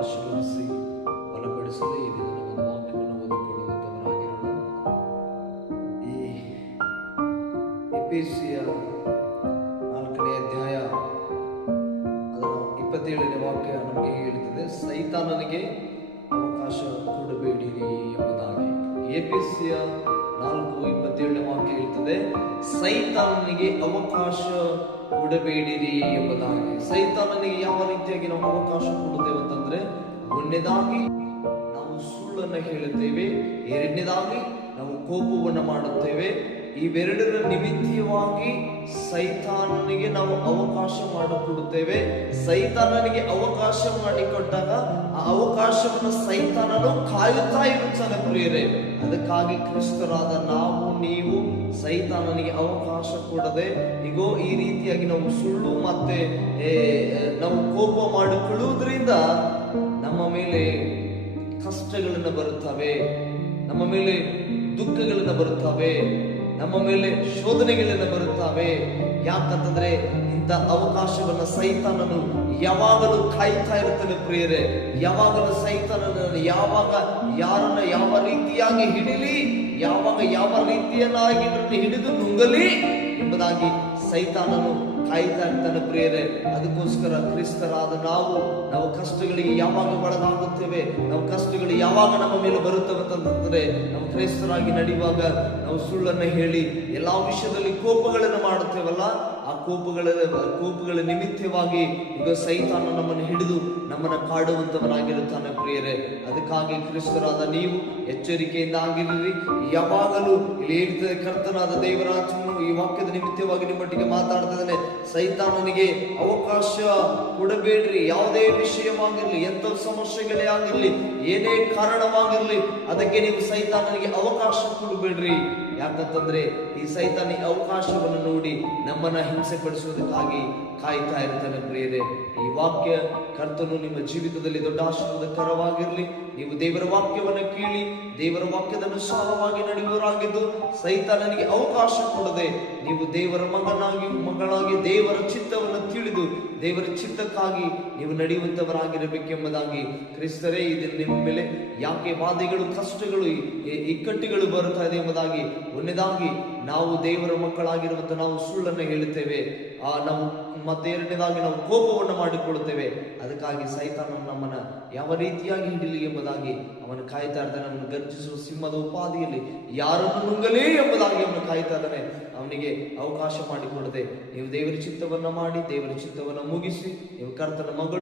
ಆಶೀರ್ವದಿಸಿ ಬಲಪಡಿಸಲಿ. ಈ ದಿನ ಒಂದು ವಾಕ್ಯವನ್ನು ಓದಿಕೊಳ್ಳುವಂತವರಾಗಿರೋಣ. ಈ ಎಫೆಸಿಯ 4ನೇ ಅಧ್ಯಾಯ ಅದರ 27ನೇ ವಾಕ್ಯ ನಮಗೆ ಹೇಳುತ್ತದೆ, ಸೈತಾನನಿಗೆ ಅವಕಾಶ ಕೊಡಬೇಡಿರಿ ಎಂಬುದಾಗಿ. ಎಫೆಸಿಯ 4:27ನೇ ವಾಕ್ಯ ಹೇಳ್ತದೆ, ಸೈತಾನನಿಗೆ ಅವಕಾಶ ಕೊಡಬೇಡಿರಿ ಎಂಬುದಾಗಿ. ಸೈತಾನನಿಗೆ ಯಾವ ರೀತಿಯಾಗಿ ನಾವು ಅವಕಾಶ ಕೊಡುತ್ತೇವೆ ಅಂತಂದ್ರೆ, ಒಂದನೇದಾಗಿ ನಾವು ಸುಳ್ಳನ್ನು ಹೇಳುತ್ತೇವೆ, ಎರಡನೇದಾಗಿ ನಾವು ಕೋಪವನ್ನು ಮಾಡುತ್ತೇವೆ. ಇವೆರಡರ ನಿಮಿತ್ತವಾಗಿ ಸೈತಾನನಿಗೆ ನಾವು ಅವಕಾಶ ಮಾಡಿಕೊಡುತ್ತೇವೆ. ಸೈತಾನನಿಗೆ ಅವಕಾಶ ಮಾಡಿಕೊಟ್ಟಾಗ ಆ ಅವಕಾಶವನ್ನು ಸೈತಾನನು ಕಾಯುತ್ತಾ ಇರುತ್ತಾನೆ ಪ್ರಿಯರೇ. ಅದಕ್ಕಾಗಿ ಕ್ರಿಸ್ತರಾದ ನಾವು ನೀವು ಸೈತಾನನಿಗೆ ಅವಕಾಶ ಕೊಡದೆ ಈಗೋ ಈ ರೀತಿಯಾಗಿ ನಾವು ಸುಳ್ಳು ಮತ್ತೆ ನಾವು ಕೋಪ ಮಾಡಿಕೊಳ್ಳುವುದರಿಂದ ನಮ್ಮ ಮೇಲೆ ಕಷ್ಟಗಳನ್ನು ಬರುತ್ತವೆ, ನಮ್ಮ ಮೇಲೆ ದುಃಖಗಳನ್ನು ಬರುತ್ತವೆ, ನಮ್ಮ ಮೇಲೆ ಶೋಧನೆಗಳನ್ನು ಬರುತ್ತವೆ. ಯಾಕಂತಂದ್ರೆ ಇಂಥ ಅವಕಾಶವನ್ನ ಸೈತಾನನು ಯಾವಾಗಲೂ ಕಾಯ್ತಾ ಇರುತ್ತಾನೆ ಪ್ರಿಯರೇ. ಯಾವಾಗಲೂ ಸೈತಾನನು ಯಾವಾಗ ಯಾರನ್ನ ಯಾವ ರೀತಿಯಾಗಿ ಹಿಡಿಲಿ, ಯಾವಾಗ ಯಾವ ರೀತಿಯನ್ನಾಗಿ ಹಿಡಿದು ನುಂಗಲಿ ಎಂಬುದಾಗಿ ಸೈತಾನನು ಕಾಯ್ತಾ ಇರ್ತಾನೆ ಪ್ರಿಯರೇ. ಅದಕ್ಕೋಸ್ಕರ ಕ್ರಿಸ್ತರಾದ ನಾವು ಕಷ್ಟಗಳಿಗೆ ಯಾವಾಗ ಒಳಗಾಗುತ್ತೇವೆ, ನಾವು ಕಷ್ಟಗಳು ಯಾವಾಗ ನಮ್ಮ ಮೇಲೆ ಬರುತ್ತವೆ ಅಂತಂದ್ರೆ, ನಾವು ಕ್ರೈಸ್ತರಾಗಿ ನಡೆಯುವಾಗ ನಾವು ಸುಳ್ಳನ್ನು ಹೇಳಿ ಎಲ್ಲಾ ವಿಷಯದಲ್ಲಿ ಕೋಪಗಳನ್ನು ಮಾಡುತ್ತೇವಲ್ಲ, ಆ ಕೋಪಗಳ ನಿಮಿತ್ತವಾಗಿ ಈಗ ಸೈತಾನ ನಮ್ಮನ್ನು ಹಿಡಿದು ನಮ್ಮನ್ನು ಕಾಡುವಂತವನಾಗಿರುತ್ತಾನೆ ಪ್ರಿಯರೇ. ಅದಕ್ಕಾಗಿ ಕ್ರಿಸ್ತರಾದ ನೀವು ಎಚ್ಚರಿಕೆಯಿಂದ ಆಗಿರ್ರಿ. ಯಾವಾಗಲೂ ಇಲ್ಲಿ ಹೇಳ್ತದೆ, ಕರ್ತನಾದ ದೇವರಾಜನು ಈ ವಾಕ್ಯದ ನಿಮಿತ್ತವಾಗಿ ನಿಮ್ಮೊಟ್ಟಿಗೆ ಮಾತಾಡ್ತಿದ್ದಾನೆ. ಸೈತಾನನಿಗೆ ಅವಕಾಶ ಕೊಡಬೇಡ್ರಿ. ಯಾವುದೇ ವಿಷಯವಾಗಿರ್ಲಿ, ಎಂತ ಸಮಸ್ಯೆಗಳೇ ಆಗಿರ್ಲಿ, ಏನೇ ಕಾರಣವಾಗಿರ್ಲಿ, ಅದಕ್ಕೆ ನೀವು ಸೈತಾನನಿಗೆ ಅವಕಾಶ ಕೊಡಬೇಡ್ರಿ. ಯಾಕಂತಂದ್ರೆ ಈ ಸೈತಾನಿ ಅವಕಾಶವನ್ನು ನೋಡಿ ನಮ್ಮನ್ನ ಹಿಂಸೆ ಪಡಿಸುವುದಕ್ಕಾಗಿ ಕಾಯ್ತಾ ಇರ್ತಾನೆ ಪ್ರಿಯರೇ. ಈ ವಾಕ್ಯ ಕರ್ತನು ನಿಮ್ಮ ಜೀವಿತದಲ್ಲಿ ದೊಡ್ಡ ಆಶೀರ್ವಾದಕರವಾಗಿರ್ಲಿ. ನೀವು ದೇವರ ವಾಕ್ಯವನ್ನು ಕೇಳಿ ದೇವರ ವಾಕ್ಯದ ಅನುಸಾರವಾಗಿ ನಡೆಯುವವರಾಗಿದ್ದು ಸೈತಾನನಿಗೆ ಅವಕಾಶ ಕೊಡದೆ ನೀವು ದೇವರ ಮಗಳಾಗಿ ದೇವರ ಚಿತ್ತವನ್ನು ತಿಳಿದು ದೇವರ ಚಿತ್ತಕ್ಕಾಗಿ ನೀವು ನಡೆಯುವಂತವರಾಗಿರಬೇಕೆಂಬುದಾಗಿ ಕ್ರಿಸ್ತರೇ ಇದನ್ನು ನಿಮ್ಮ ಮೇಲೆ ಯಾಕೆ ಬಾಧೆಗಳು, ಕಷ್ಟಗಳು, ಇಕ್ಕಟ್ಟುಗಳು ಬರುತ್ತಾ ಇದೆ ಎಂಬುದಾಗಿ. ಒಂದನೇದಾಗಿ ನಾವು ದೇವರ ಮಕ್ಕಳಾಗಿರುವಂತ ನಾವು ಸುಳ್ಳನ್ನು ಹೇಳುತ್ತೇವೆ, ನಾವು ಮತ್ತೆ ಎರಡನೇದಾಗಿ ನಾವು ಕೋಪವನ್ನು ಮಾಡಿಕೊಳ್ಳುತ್ತೇವೆ. ಅದಕ್ಕಾಗಿ ಸೈತಾನ ನಮ್ಮನ್ನ ಯಾವ ರೀತಿಯಾಗಿ ಹಿಡಿಲಿ ಎಂಬುದಾಗಿ ಅವನು ಕಾಯ್ತಾ ಇರ್ತಾನೆ. ಅವನು ಗರ್ಜಿಸುವ ಸಿಂಹದ ಉಪಾದಿಯಲ್ಲಿ ಯಾರನ್ನು ನುಂಗಲೇ ಎಂಬುದಾಗಿ ಅವನು ಕಾಯ್ತಾ ಇದ್ದಾನೆ. ಅವನಿಗೆ ಅವಕಾಶ ಮಾಡಿಕೊಡದೆ ನೀವು ದೇವರ ಚಿತ್ತವನ್ನ ಮಾಡಿ ದೇವರ ಚಿತ್ತವನ್ನು ಮುಗಿಸಿ ನೀವು ಕರ್ತನ ಮಗಳು